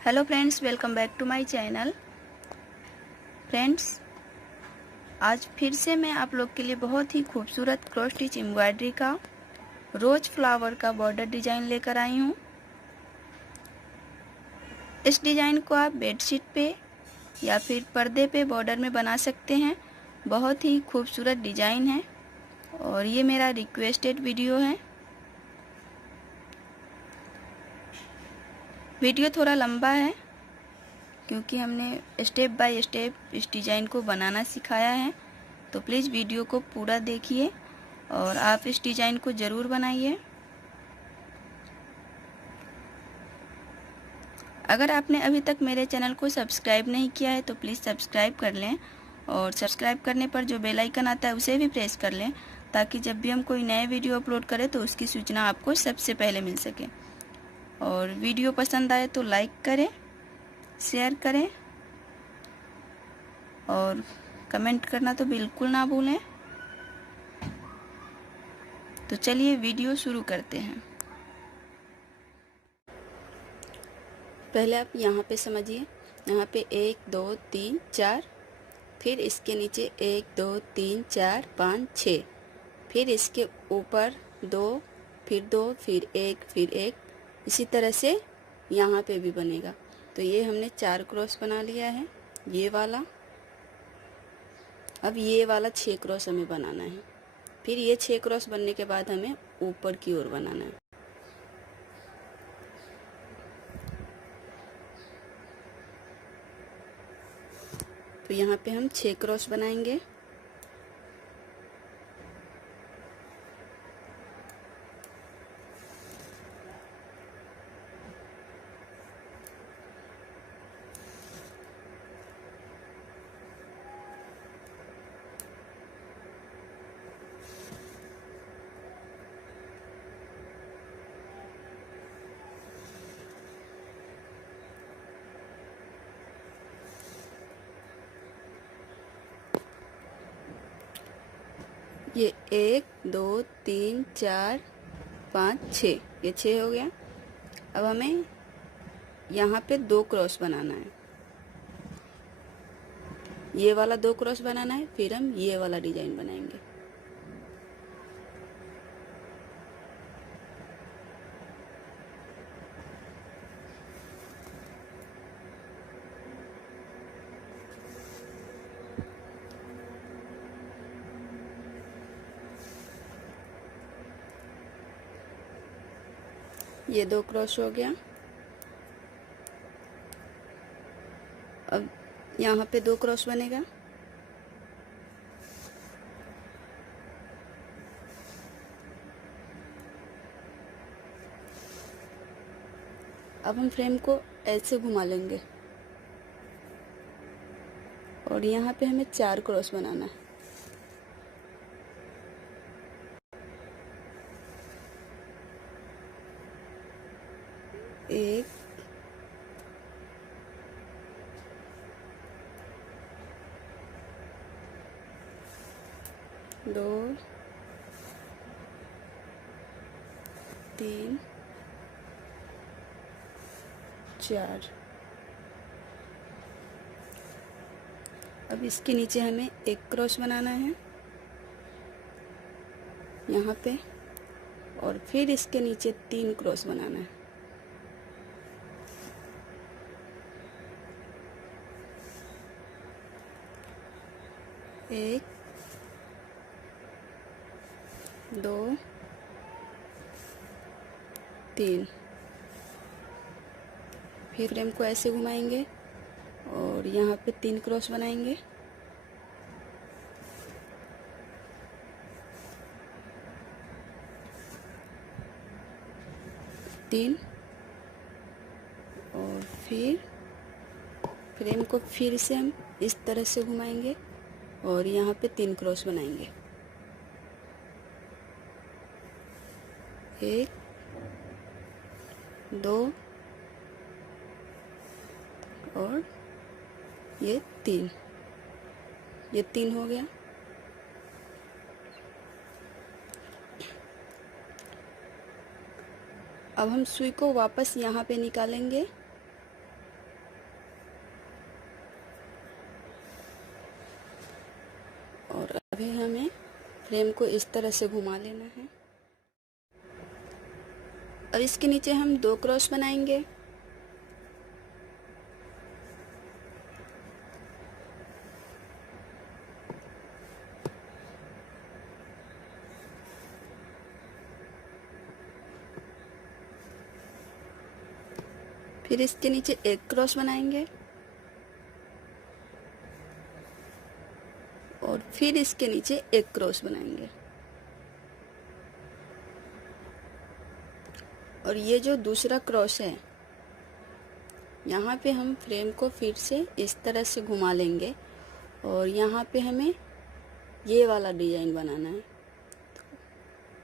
Hello friends, welcome back to my channel. Friends, आज फिर से मैं आप लोग के लिए बहुत ही खूबसूरत क्रॉस स्टिच एम्ब्रॉयडरी का रोज फ्लावर का बॉर्डर डिज़ाइन लेकर आई हूँ। इस डिज़ाइन को आप बेडशीट पे या फिर पर्दे पे बॉर्डर में बना सकते हैं। बहुत ही खूबसूरत डिज़ाइन है और ये मेरा रिक्वेस्टेड वीडियो है। वीडियो थोड़ा लंबा है क्योंकि हमने स्टेप बाय स्टेप इस डिज़ाइन को बनाना सिखाया है, तो प्लीज़ वीडियो को पूरा देखिए और आप इस डिज़ाइन को ज़रूर बनाइए। अगर आपने अभी तक मेरे चैनल को सब्सक्राइब नहीं किया है तो प्लीज़ सब्सक्राइब कर लें और सब्सक्राइब करने पर जो बेल आइकन आता है उसे भी प्रेस कर लें, ताकि जब भी हम कोई नए वीडियो अपलोड करें तो उसकी सूचना आपको सबसे पहले मिल सके। और वीडियो पसंद आए तो लाइक करें, शेयर करें और कमेंट करना तो बिल्कुल ना भूलें। तो चलिए वीडियो शुरू करते हैं। पहले आप यहाँ पे समझिए, यहाँ पे 1 2 3 4, फिर इसके नीचे 1 2 3 4 5 6, फिर इसके ऊपर 2, फिर 2, फिर 1, फिर 1, इसी तरह से यहाँ पे भी बनेगा। तो ये हमने 4 क्रॉस बना लिया है, ये वाला। अब ये वाला 6 क्रॉस हमें बनाना है। फिर ये 6 क्रॉस बनने के बाद हमें ऊपर की ओर बनाना है। तो यहाँ पे हम 6 क्रॉस बनाएंगे। ये 1 2 3 4 5 6, ये 6 हो गया। अब हमें यहाँ पे 2 क्रॉस बनाना है। ये वाला 2 क्रॉस बनाना है, फिर हम ये वाला डिजाइन बनाएंगे। ये 2 क्रॉस हो गया। अब यहाँ पे 2 क्रॉस बनेगा। अब हम फ्रेम को ऐसे घुमा लेंगे और यहाँ पे हमें 4 क्रॉस बनाना है। 1 2 3 4। अब इसके नीचे हमें 1 क्रॉस बनाना है यहाँ पे, और फिर इसके नीचे 3 क्रॉस बनाना है। एक, 2 3। फिर फ्रेम को ऐसे घुमाएंगे और यहाँ पे 3 क्रॉस बनाएंगे। तीन, और फिर फ्रेम को फिर से हम इस तरह से घुमाएंगे और यहाँ पे 3 क्रॉस बनाएंगे। 1 2 और ये 3, ये 3 हो गया। अब हम सुई को वापस यहाँ पे निकालेंगे अभी हमें फ्रेम को इस तरह से घुमा लेना है। अब इसके नीचे हम 2 क्रॉस बनाएंगे। फिर इसके नीचे 1 क्रॉस बनाएंगे और फिर इसके नीचे 1 क्रॉस बनाएंगे। और ये जो दूसरा क्रॉस है, यहाँ पे हम फ्रेम को फिर से इस तरह से घुमा लेंगे और यहाँ पे हमें ये वाला डिजाइन बनाना है।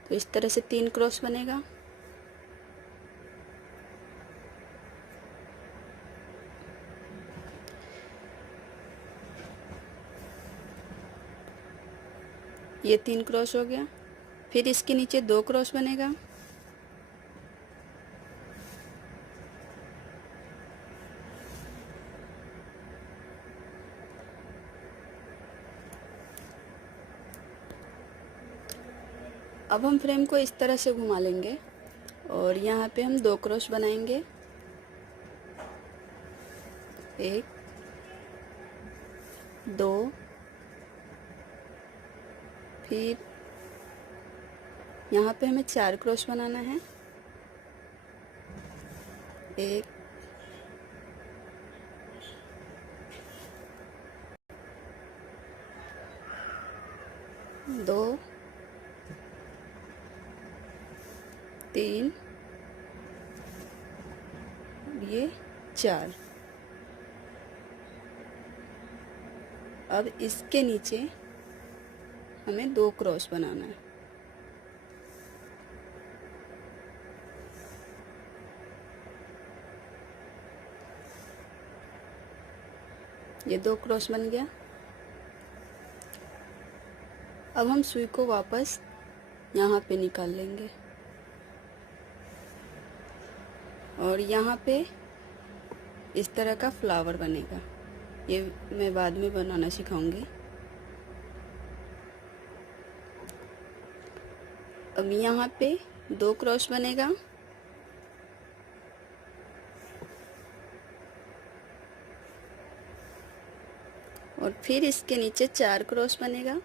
तो इस तरह से 3 क्रॉस बनेगा। ये 3 क्रॉस हो गया। फिर इसके नीचे 2 क्रॉस बनेगा। अब हम फ्रेम को इस तरह से घुमा लेंगे और यहाँ पे हम 2 क्रॉस बनाएंगे। 1 2, फिर यहाँ पे हमें 4 क्रॉस बनाना है। 1 2 3, ये 4। अब इसके नीचे हमें 2 क्रॉस बनाना है। ये 2 क्रॉस बन गया। अब हम सुई को वापस यहाँ पे निकाल लेंगे और यहाँ पे इस तरह का फ्लावर बनेगा। ये मैं बाद में बनाना सिखाऊंगी। अब यहाँ पे 2 क्रॉस बनेगा और फिर इसके नीचे 4 क्रॉस बनेगा।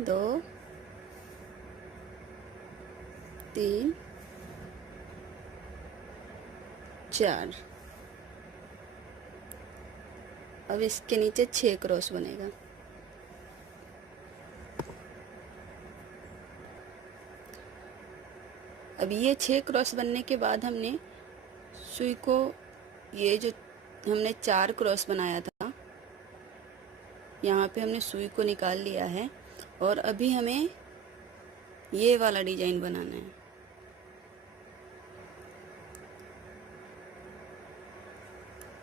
दो 3 4। अब इसके नीचे 6 क्रॉस बनेगा। अब ये 6 क्रॉस बनने के बाद हमने सुई को, ये जो हमने 4 क्रॉस बनाया था, यहाँ पे हमने सुई को निकाल लिया है और अभी हमें ये वाला डिजाइन बनाना है।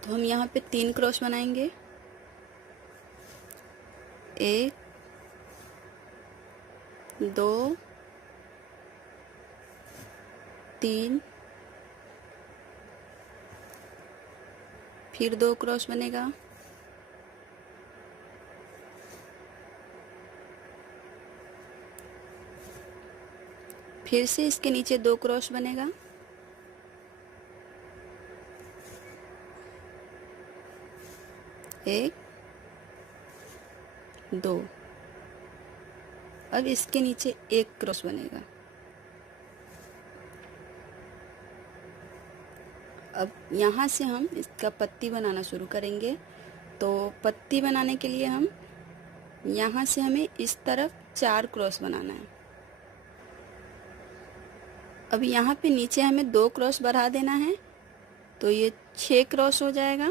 तो हम यहाँ पे 3 क्रॉस बनाएंगे। 1 2 3, फिर 2 क्रॉस बनेगा। फिर से इसके नीचे 2 क्रॉस बनेगा। एक 2। अब इसके नीचे 1 क्रॉस बनेगा। अब यहाँ से हम इसका पत्ती बनाना शुरू करेंगे। तो पत्ती बनाने के लिए हम यहाँ से हमें इस तरफ 4 क्रॉस बनाना है। अब यहाँ पे नीचे हमें 2 क्रॉस बढ़ा देना है, तो ये 6 क्रॉस हो जाएगा।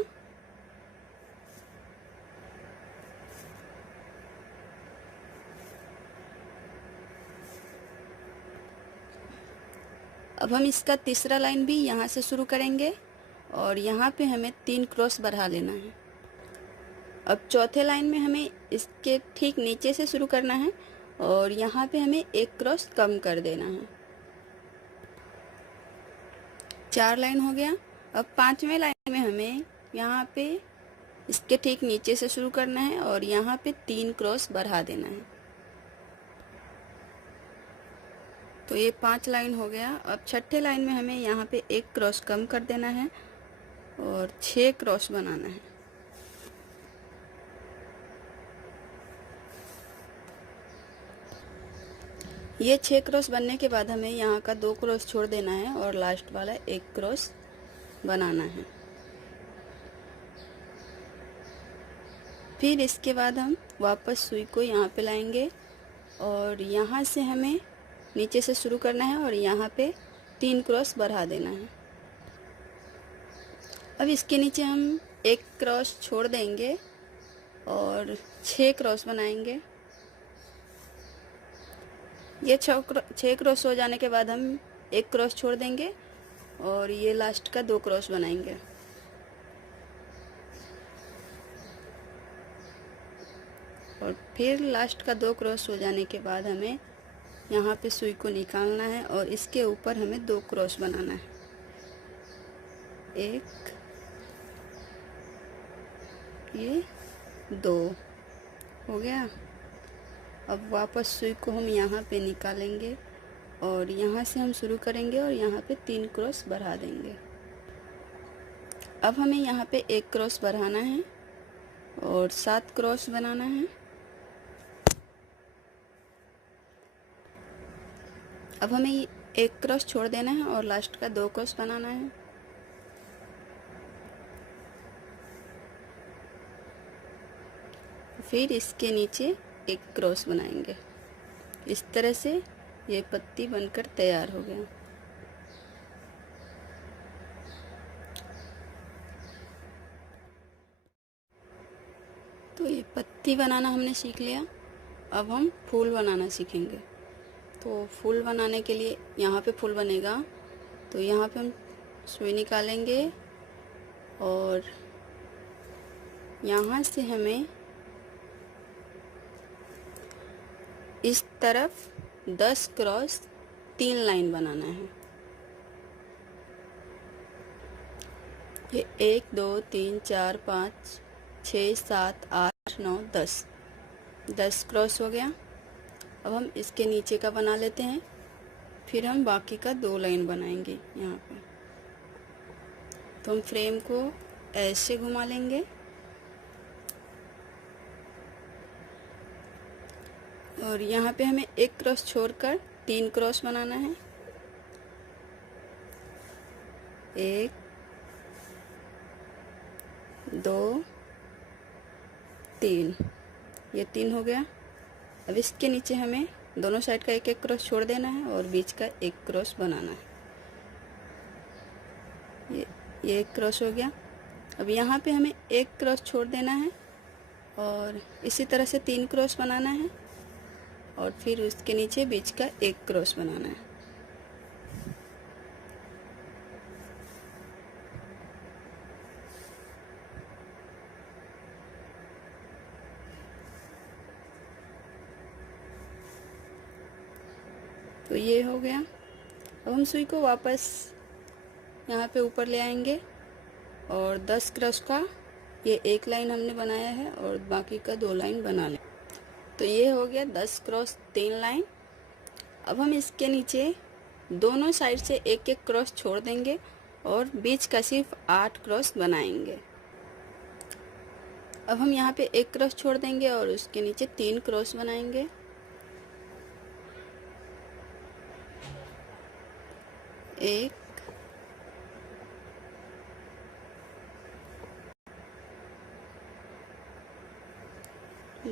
अब हम इसका तीसरा लाइन भी यहाँ से शुरू करेंगे और यहाँ पे हमें 3 क्रॉस बढ़ा लेना है। अब चौथे लाइन में हमें इसके ठीक नीचे से शुरू करना है और यहाँ पे हमें एक क्रॉस कम कर देना है। 4 लाइन हो गया। अब 5वें लाइन में हमें यहाँ पे इसके ठीक नीचे से शुरू करना है और यहाँ पे 3 क्रॉस बढ़ा देना है। तो ये 5 लाइन हो गया। अब 6ठे लाइन में हमें यहाँ पे एक क्रॉस कम कर देना है और 6 क्रॉस बनाना है। ये 6 क्रॉस बनने के बाद हमें यहाँ का 2 क्रॉस छोड़ देना है और लास्ट वाला एक क्रॉस बनाना है। फिर इसके बाद हम वापस सुई को यहाँ पे लाएंगे और यहाँ से हमें नीचे से शुरू करना है और यहाँ पे 3 क्रॉस बढ़ा देना है। अब इसके नीचे हम एक क्रॉस छोड़ देंगे और 6 क्रॉस बनाएंगे। ये 6 क्रॉस हो जाने के बाद हम एक क्रॉस छोड़ देंगे और ये लास्ट का 2 क्रॉस बनाएंगे। और फिर लास्ट का 2 क्रॉस हो जाने के बाद हमें यहाँ पे सुई को निकालना है और इसके ऊपर हमें 2 क्रॉस बनाना है। एक, ये 2 हो गया। अब वापस सुई को हम यहाँ पे निकालेंगे और यहाँ से हम शुरू करेंगे और यहाँ पे 3 क्रॉस बढ़ा देंगे। अब हमें यहाँ पे एक क्रॉस बढ़ाना है और 7 क्रॉस बनाना है। अब हमें एक क्रॉस छोड़ देना है और लास्ट का 2 क्रॉस बनाना है। फिर इसके नीचे एक क्रॉस बनाएंगे। इस तरह से ये पत्ती बनकर तैयार हो गया। तो ये पत्ती बनाना हमने सीख लिया। अब हम फूल बनाना सीखेंगे। तो फूल बनाने के लिए यहाँ पे फूल बनेगा, तो यहाँ पे हम सुई निकालेंगे और यहाँ से हमें इस तरफ 10 क्रॉस 3 लाइन बनाना है। ये 1 2 3 4 5 6 7 8 9 10 क्रॉस हो गया। अब हम इसके नीचे का बना लेते हैं, फिर हम बाकी का 2 लाइन बनाएंगे यहाँ पे। तो हम फ्रेम को ऐसे घुमा लेंगे और यहाँ पे हमें एक क्रॉस छोड़कर 3 क्रॉस बनाना है। 1 2 3, ये 3 हो गया। अब इसके नीचे हमें दोनों साइड का एक एक क्रॉस छोड़ देना है और बीच का एक क्रॉस बनाना है। ये एक क्रॉस हो गया। अब यहाँ पे हमें एक क्रॉस छोड़ देना है और इसी तरह से 3 क्रॉस बनाना है और फिर उसके नीचे बीच का एक क्रॉस बनाना है। तो ये हो गया। अब हम सुई को वापस यहाँ पे ऊपर ले आएंगे और 10 क्रॉस का ये एक लाइन हमने बनाया है और बाकी का 2 लाइन बना लें। तो ये हो गया 10 क्रॉस 3 लाइन। अब हम इसके नीचे दोनों साइड से एक एक क्रॉस छोड़ देंगे और बीच का सिर्फ 8 क्रॉस बनाएंगे। अब हम यहाँ पे एक क्रॉस छोड़ देंगे और उसके नीचे 3 क्रॉस बनाएंगे। 1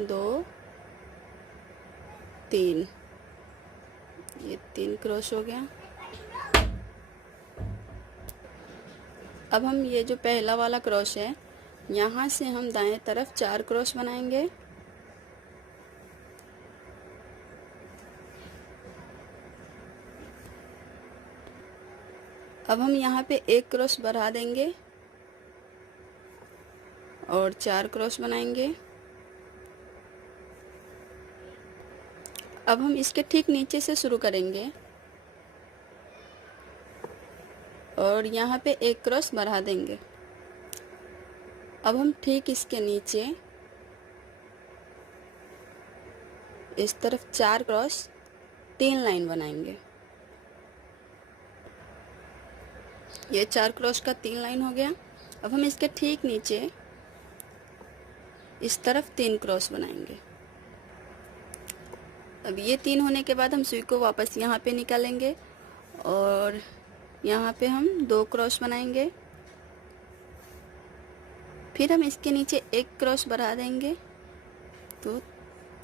2 3, ये 3 क्रॉस हो गया। अब हम ये जो पहला वाला क्रॉस है, यहाँ से हम दाएं तरफ 4 क्रॉस बनाएंगे। अब हम यहाँ पे एक क्रॉस बढ़ा देंगे और 4 क्रॉस बनाएंगे। अब हम इसके ठीक नीचे से शुरू करेंगे और यहाँ पे एक क्रॉस बढ़ा देंगे। अब हम ठीक इसके नीचे इस तरफ 4 क्रॉस 3 लाइन बनाएंगे। ये 4 क्रॉस का 3 लाइन हो गया। अब हम इसके ठीक नीचे इस तरफ 3 क्रॉस बनाएंगे। अब ये 3 होने के बाद हम सुई को वापस यहाँ पे निकालेंगे और यहाँ पे हम 2 क्रॉस बनाएंगे। फिर हम इसके नीचे एक क्रॉस बढ़ा देंगे तो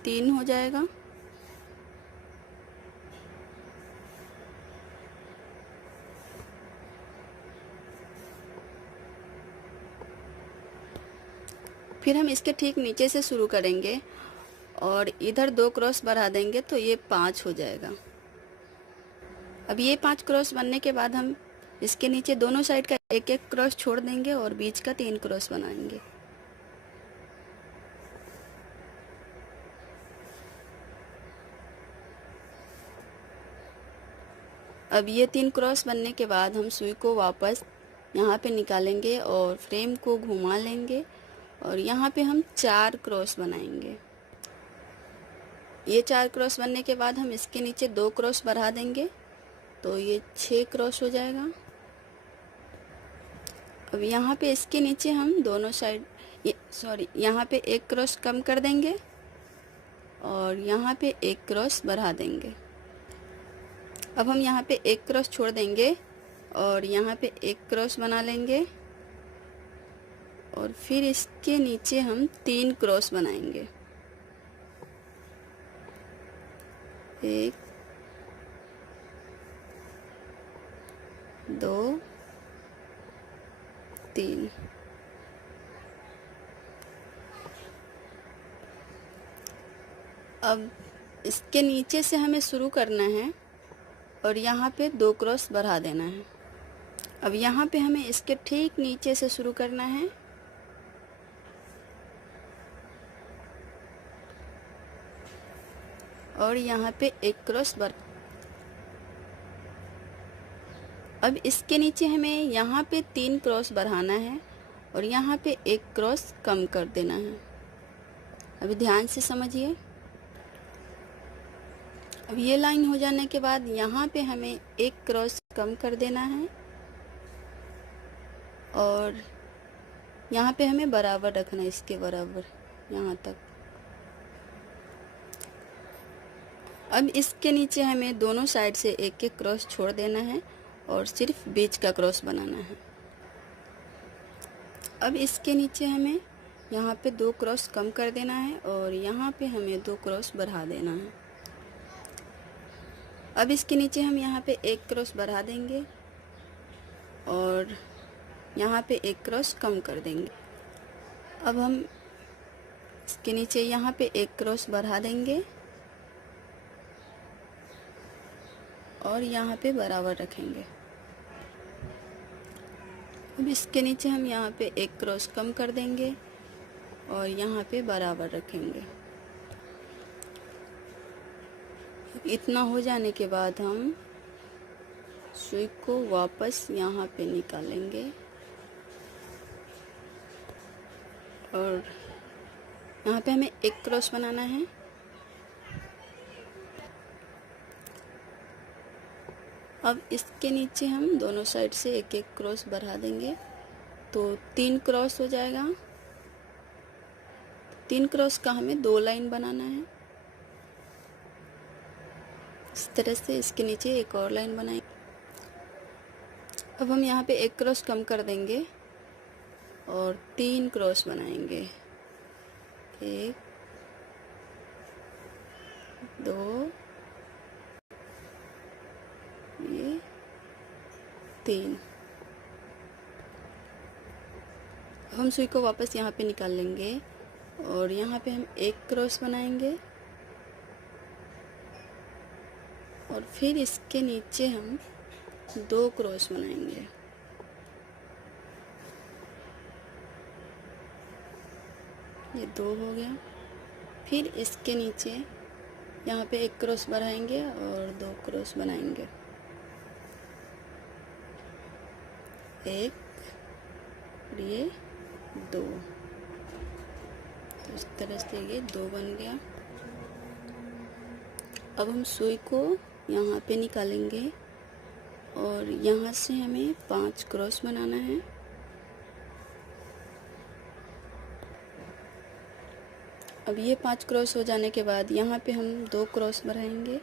3 हो जाएगा। फिर हम इसके ठीक नीचे से शुरू करेंगे और इधर 2 क्रॉस बढ़ा देंगे तो ये 5 हो जाएगा। अब ये 5 क्रॉस बनने के बाद हम इसके नीचे दोनों साइड का एक एक क्रॉस छोड़ देंगे और बीच का 3 क्रॉस बनाएंगे। अब ये 3 क्रॉस बनने के बाद हम सुई को वापस यहाँ पे निकालेंगे और फ्रेम को घुमा लेंगे और यहाँ पे हम 4 क्रॉस बनाएंगे। ये 4 क्रॉस बनने के बाद हम इसके नीचे 2 क्रॉस बढ़ा देंगे तो ये 6 क्रॉस हो जाएगा। अब यहाँ पे इसके नीचे हम दोनों साइड यहाँ पे एक क्रॉस कम कर देंगे और यहाँ पे एक क्रॉस बढ़ा देंगे। अब हम यहाँ पे एक क्रॉस छोड़ देंगे और यहाँ पे एक क्रॉस बना लेंगे और फिर इसके नीचे हम 3 क्रॉस बनाएंगे। 1 2 3। अब इसके नीचे से हमें शुरू करना है और यहाँ पे 2 क्रॉस बढ़ा देना है। अब यहाँ पे हमें इसके ठीक नीचे से शुरू करना है और यहाँ पे एक क्रॉस अब इसके नीचे हमें यहाँ पे 3 क्रॉस बढ़ाना है और यहाँ पे एक क्रॉस कम कर देना है। अभी ध्यान से समझिए। अब ये लाइन हो जाने के बाद यहाँ पे हमें एक क्रॉस कम कर देना है और यहाँ पे हमें बराबर रखना है, इसके बराबर यहाँ तक। अब इसके नीचे हमें दोनों साइड से एक एक क्रॉस छोड़ देना है और सिर्फ बीच का क्रॉस बनाना है। अब इसके नीचे हमें यहाँ पे 2 क्रॉस कम कर देना है और यहाँ पे हमें 2 क्रॉस बढ़ा देना है। अब इसके नीचे हम यहाँ पे एक क्रॉस बढ़ा देंगे और यहाँ पे एक क्रॉस कम कर देंगे। अब हम इसके नीचे यहाँ पे एक क्रॉस बढ़ा देंगे और यहाँ पे बराबर रखेंगे। अब इसके नीचे हम यहाँ पे एक क्रॉस कम कर देंगे और यहाँ पे बराबर रखेंगे। इतना हो जाने के बाद हम सुई को वापस यहाँ पे निकालेंगे और यहाँ पे हमें एक क्रॉस बनाना है। अब इसके नीचे हम दोनों साइड से एक एक क्रॉस बढ़ा देंगे तो 3 क्रॉस हो जाएगा। 3 क्रॉस का हमें 2 लाइन बनाना है। इस तरह से इसके नीचे एक और लाइन बनाएंगे। अब हम यहाँ पे एक क्रॉस कम कर देंगे और 3 क्रॉस बनाएंगे। 1 2 ये 3। हम सुई को वापस यहाँ पे निकाल लेंगे और यहाँ पे हम एक क्रॉस बनाएंगे और फिर इसके नीचे हम 2 क्रॉस बनाएंगे। ये 2 हो गया। फिर इसके नीचे यहाँ पे एक क्रॉस बढ़ाएंगे और 2 क्रॉस बनाएंगे, एक और ये 2। तो इस तरह से ये 2 बन गया। अब हम सुई को यहाँ पे निकालेंगे और यहाँ से हमें 5 क्रॉस बनाना है। अब ये 5 क्रॉस हो जाने के बाद यहाँ पे हम 2 क्रॉस बढ़ाएंगे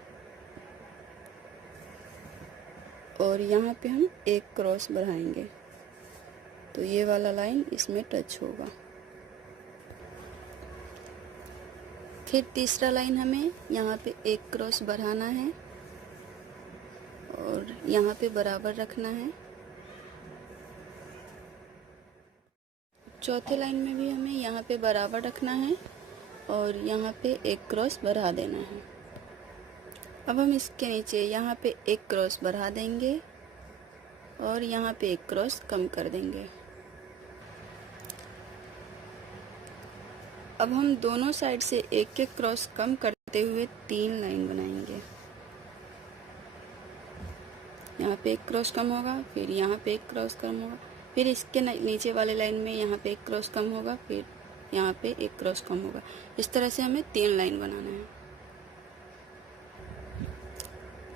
और यहाँ पे हम 1 क्रॉस बढ़ाएंगे, तो ये वाला लाइन इसमें टच होगा। फिर तीसरा लाइन हमें यहाँ पे 1 क्रॉस बढ़ाना है और यहाँ पे बराबर रखना है। चौथे लाइन में भी हमें यहाँ पे बराबर रखना है और यहाँ पे 1 क्रॉस बढ़ा देना है। अब हम इसके नीचे यहाँ पे 1 क्रॉस बढ़ा देंगे और यहाँ पे 1 क्रॉस कम कर देंगे। अब हम दोनों साइड से 1-1 क्रॉस कम करते हुए 3 लाइन बनाएंगे। यहाँ पे 1 क्रॉस कम होगा, फिर यहाँ पे 1 क्रॉस कम होगा, फिर इसके नीचे वाले लाइन में यहाँ पे 1 क्रॉस कम होगा, फिर यहाँ पे 1 क्रॉस कम होगा। इस तरह से हमें 3 लाइन बनाना है।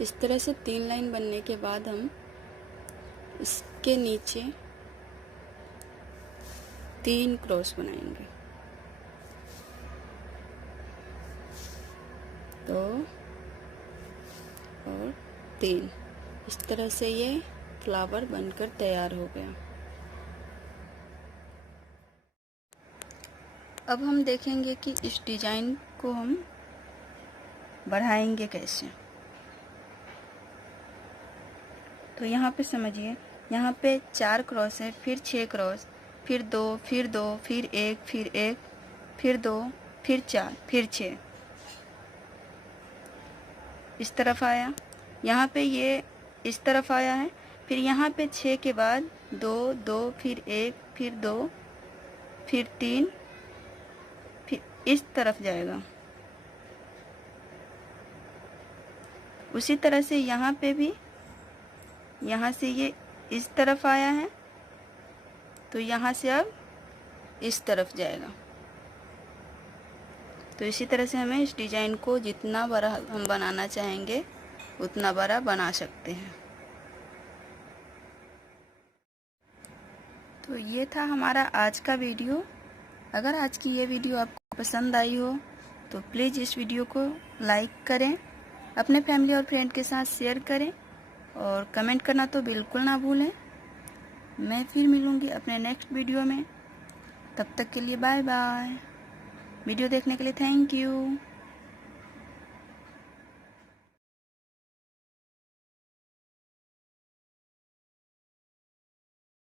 इस तरह से 3 लाइन बनने के बाद हम इसके नीचे 3 क्रॉस बनाएंगे, 2 और 3। इस तरह से ये फ्लावर बनकर तैयार हो गया। अब हम देखेंगे कि इस डिज़ाइन को हम बढ़ाएंगे कैसे। तो यहाँ पे समझिए, यहाँ पे 4 क्रॉस है, फिर 6 क्रॉस, फिर 2, फिर 2, फिर 1, फिर 1, फिर 2, फिर 4, फिर 6। इस तरफ आया, यहाँ पे ये इस तरफ आया है, फिर यहाँ पे 6 के बाद 2, 2, फिर 1, फिर 2, फिर 3, फिर इस तरफ जाएगा। उसी तरह से यहाँ पे भी, यहाँ से ये इस तरफ आया है तो यहाँ से अब इस तरफ जाएगा। तो इसी तरह से हमें इस डिज़ाइन को जितना बड़ा हम बनाना चाहेंगे उतना बड़ा बना सकते हैं। तो ये था हमारा आज का वीडियो। अगर आज की ये वीडियो आपको पसंद आई हो तो प्लीज़ इस वीडियो को लाइक करें, अपने फैमिली और फ्रेंड के साथ शेयर करें और कमेंट करना तो बिल्कुल ना भूलें। मैं फिर मिलूँगी अपने नेक्स्ट वीडियो में। तब तक के लिए बाय बाय। वीडियो देखने के लिए थैंक यू।